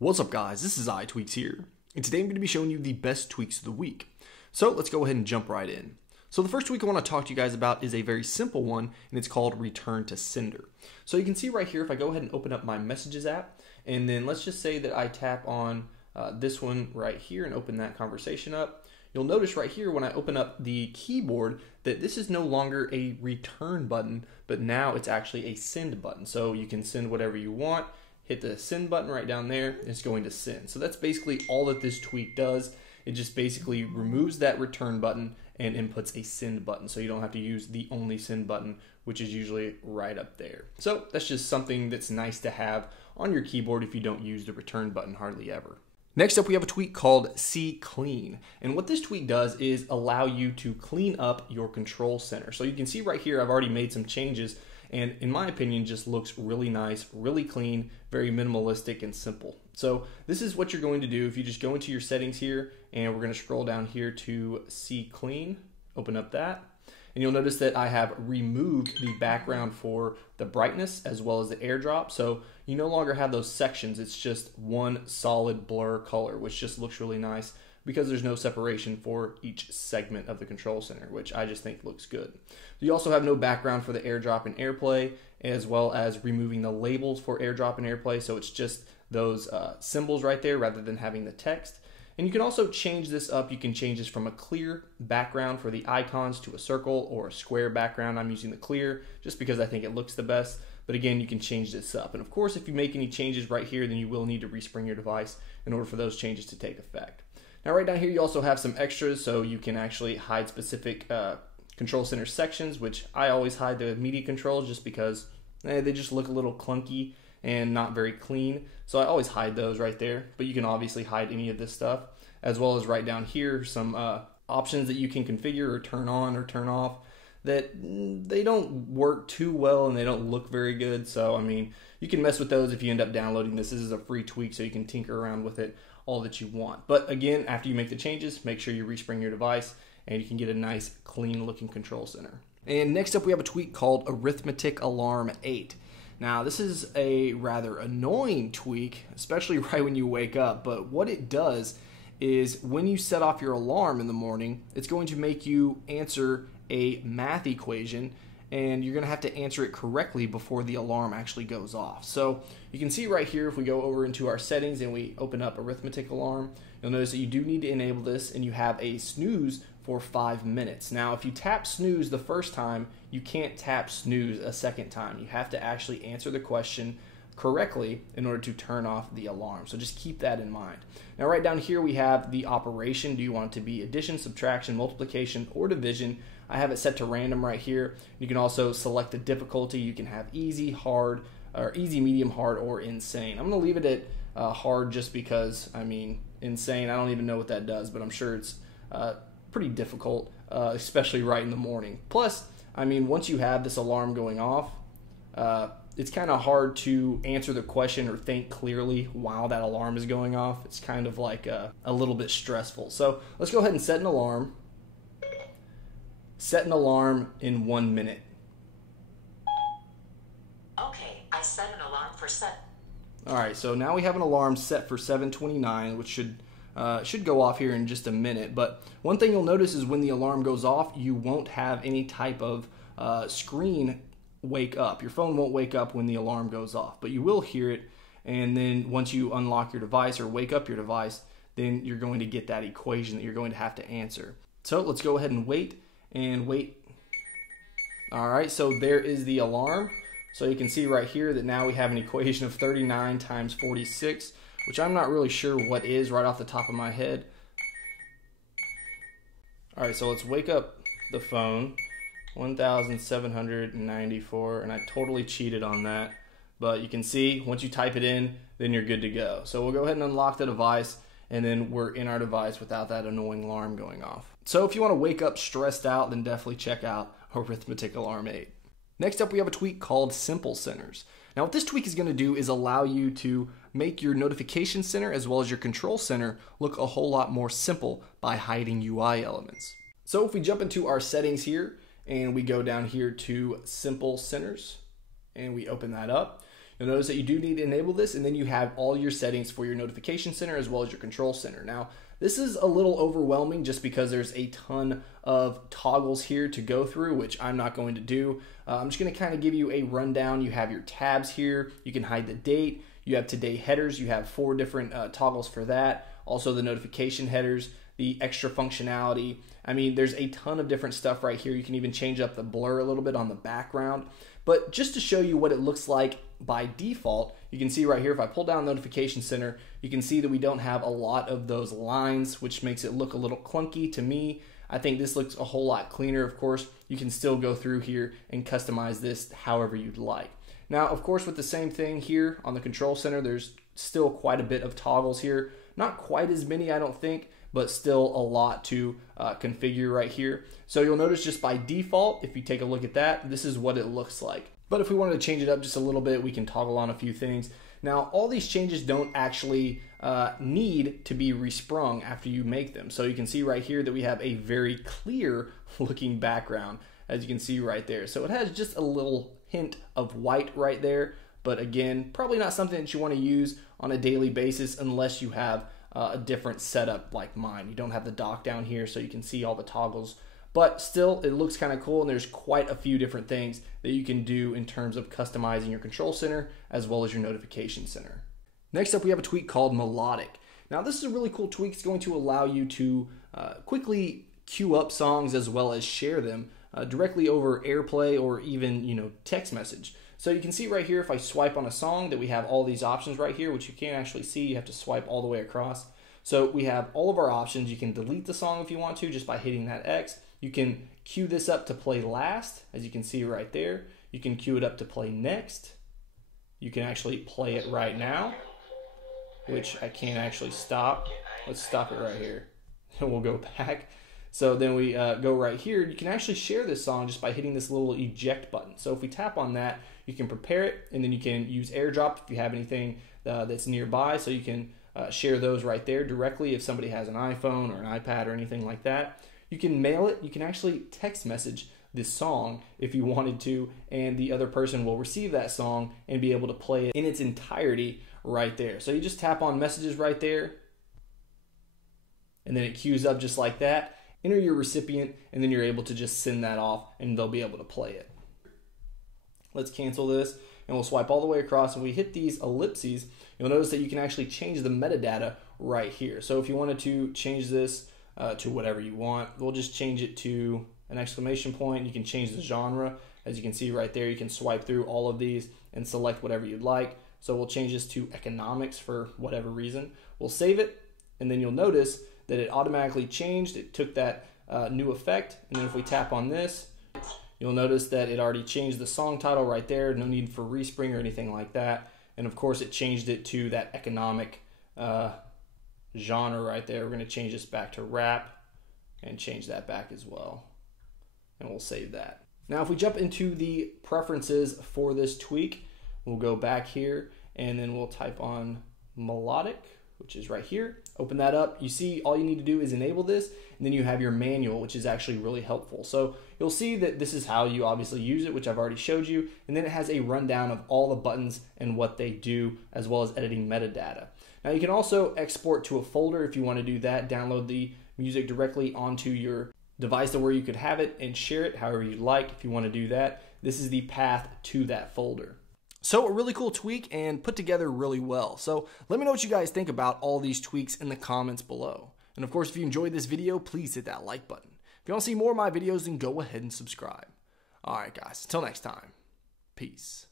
What's up guys, this is iTweaks here, and today I'm going to be showing you the best tweaks of the week. So let's go ahead and jump right in. So the first tweak I want to talk to you guys about is a very simple one, and it's called Return to Sender. So you can see right here, if I go ahead and open up my Messages app, and then let's just say that I tap on this one right here and open that conversation up, you'll notice right here when I open up the keyboard that this is no longer a return button, but now it's actually a send button. So you can send whatever you want. Hit the send button right down there, it's going to send. So that's basically all that this tweak does. It just basically removes that return button and inputs a send button. So you don't have to use the only send button, which is usually right up there. So that's just something that's nice to have on your keyboard if you don't use the return button hardly ever. Next up, we have a tweak called CClean. And what this tweak does is allow you to clean up your control center. So you can see right here, I've already made some changes, and in my opinion, just looks really nice, really clean, very minimalistic and simple. So this is what you're going to do if you just go into your settings here, and we're going to scroll down here to CClean, open up that. And you'll notice that I have removed the background for the brightness as well as the airdrop. So you no longer have those sections. It's just one solid blur color, which just looks really nice because there's no separation for each segment of the control center, which I just think looks good. You also have no background for the airdrop and AirPlay, as well as removing the labels for airdrop and AirPlay. So it's just those symbols right there rather than having the text. And you can also change this up. You can change this from a clear background for the icons to a circle or a square background. I'm using the clear just because I think it looks the best. But again, you can change this up. And of course, if you make any changes right here, then you will need to respring your device in order for those changes to take effect. Now right down here, you also have some extras, so you can actually hide specific control center sections, which I always hide the media controls just because they just look a little clunky and not very clean. So I always hide those right there, but you can obviously hide any of this stuff, as well as right down here some options that you can configure or turn on or turn off that they don't work too well and they don't look very good. So I mean, you can mess with those if you end up downloading this. This is a free tweak, so you can tinker around with it all that you want. But again, after you make the changes, make sure you respring your device and you can get a nice clean looking control center. And next up, we have a tweak called Arithmetic Alarm 8. Now, this is a rather annoying tweak, especially right when you wake up, but what it does is when you set off your alarm in the morning, it's going to make you answer a math equation, and you're going to have to answer it correctly before the alarm actually goes off. So you can see right here, if we go over into our settings and we open up Arithmetic Alarm, you'll notice that you do need to enable this, and you have a snooze for 5 minutes. Now, if you tap snooze the first time, you can't tap snooze a second time. You have to actually answer the question correctly in order to turn off the alarm. So just keep that in mind. Now right down here we have the operation. Do you want it to be addition, subtraction, multiplication, or division? I have it set to random right here. You can also select the difficulty. You can have easy, hard, or easy, medium, hard, or insane. I'm going to leave it at hard just because, I mean, insane, I don't even know what that does, but I'm sure it's pretty difficult, especially right in the morning. Plus, I mean, once you have this alarm going off, it's kind of hard to answer the question or think clearly while that alarm is going off. It's kind of like a little bit stressful. So let's go ahead and set an alarm. Set an alarm in 1 minute. Okay, I set an alarm for 7. All right, so now we have an alarm set for 7:29, which should go off here in just a minute. But one thing you'll notice is when the alarm goes off, you won't have any type of screen wake up. Your phone won't wake up when the alarm goes off, but you will hear it. And then once you unlock your device or wake up your device, then you're going to get that equation that you're going to have to answer. So let's go ahead and wait and wait. All right, so there is the alarm. So you can see right here that now we have an equation of 39 times 46, which I'm not really sure what is right off the top of my head. All right, so let's wake up the phone. 1,794, and I totally cheated on that. But you can see once you type it in, then you're good to go. So we'll go ahead and unlock the device, and then we're in our device without that annoying alarm going off. So if you want to wake up stressed out, then definitely check out Arithmetic Alarm 8. Next up, we have a tweak called Simple Centers. Now what this tweak is going to do is allow you to make your notification center as well as your control center look a whole lot more simple by hiding UI elements. So if we jump into our settings here, and we go down here to Simple Centers, and we open that up, You'll notice that you do need to enable this, and then you have all your settings for your notification center as well as your control center. Now, this is a little overwhelming just because there's a ton of toggles here to go through, which I'm not going to do. I'm just going to kind of give you a rundown. You have your tabs here. You can hide the date. You have today headers. You have 4 different toggles for that. Also the notification headers, the extra functionality. I mean, there's a ton of different stuff right here. You can even change up the blur a little bit on the background. But just to show you what it looks like by default, you can see right here, if I pull down Notification Center, you can see that we don't have a lot of those lines, which makes it look a little clunky to me. I think this looks a whole lot cleaner. Of course, you can still go through here and customize this however you'd like. Now, of course, with the same thing here on the Control Center, there's still quite a bit of toggles here. Not quite as many, I don't think, but still a lot to configure right here. So you'll notice just by default, if you take a look at that, this is what it looks like. But if we wanted to change it up just a little bit, we can toggle on a few things. Now, all these changes don't actually need to be resprung after you make them. So you can see right here that we have a very clear looking background, as you can see right there. So it has just a little hint of white right there. But again, probably not something that you want to use on a daily basis unless you have a different setup like mine. You don't have the dock down here so you can see all the toggles, but still it looks kind of cool, and there's quite a few different things that you can do in terms of customizing your control center as well as your notification center. Next up, we have a tweak called Melodic. Now this is a really cool tweak. It's going to allow you to quickly queue up songs as well as share them directly over AirPlay or even text message. So you can see right here, if I swipe on a song, that we have all these options right here, which you can't actually see. You have to swipe all the way across. So we have all of our options. You can delete the song if you want to just by hitting that X. You can queue this up to play last, as you can see right there. You can queue it up to play next. You can actually play it right now, which I can't actually stop. Let's stop it right here. And we'll go back. So then we go right here. You can actually share this song just by hitting this little eject button. So if we tap on that, you can prepare it, and then you can use AirDrop if you have anything that's nearby. So you can share those right there directly if somebody has an iPhone or an iPad or anything like that. You can mail it. You can actually text message this song if you wanted to, and the other person will receive that song and be able to play it in its entirety right there. So you just tap on messages right there, and then it queues up just like that. Enter your recipient, and then you're able to just send that off, and they'll be able to play it. Let's cancel this, and we'll swipe all the way across, and we hit these ellipses. You'll notice that you can actually change the metadata right here. So if you wanted to change this to whatever you want, we'll just change it to an exclamation point. You can change the genre. As you can see right there, you can swipe through all of these and select whatever you'd like. So we'll change this to economics for whatever reason. We'll save it, and then you'll notice that it automatically changed. It took that new effect, and then if we tap on this, you'll notice that it already changed the song title right there. No need for respring or anything like that. And of course, it changed it to that economic genre right there. We're going to change this back to rap and change that back as well. And we'll save that. Now, if we jump into the preferences for this tweak, we'll go back here, and then we'll type on melodic, which is right here. Open that up. You see all you need to do is enable this, and then you have your manual, which is actually really helpful. So you'll see that this is how you obviously use it, which I've already showed you, and then it has a rundown of all the buttons and what they do, as well as editing metadata. Now you can also export to a folder if you want to do that, download the music directly onto your device to where you could have it and share it however you'd like. If you want to do that, this is the path to that folder. So a really cool tweak and put together really well. So let me know what you guys think about all these tweaks in the comments below. And of course, if you enjoyed this video, please hit that like button. If you want to see more of my videos, then go ahead and subscribe. All right, guys, until next time, peace.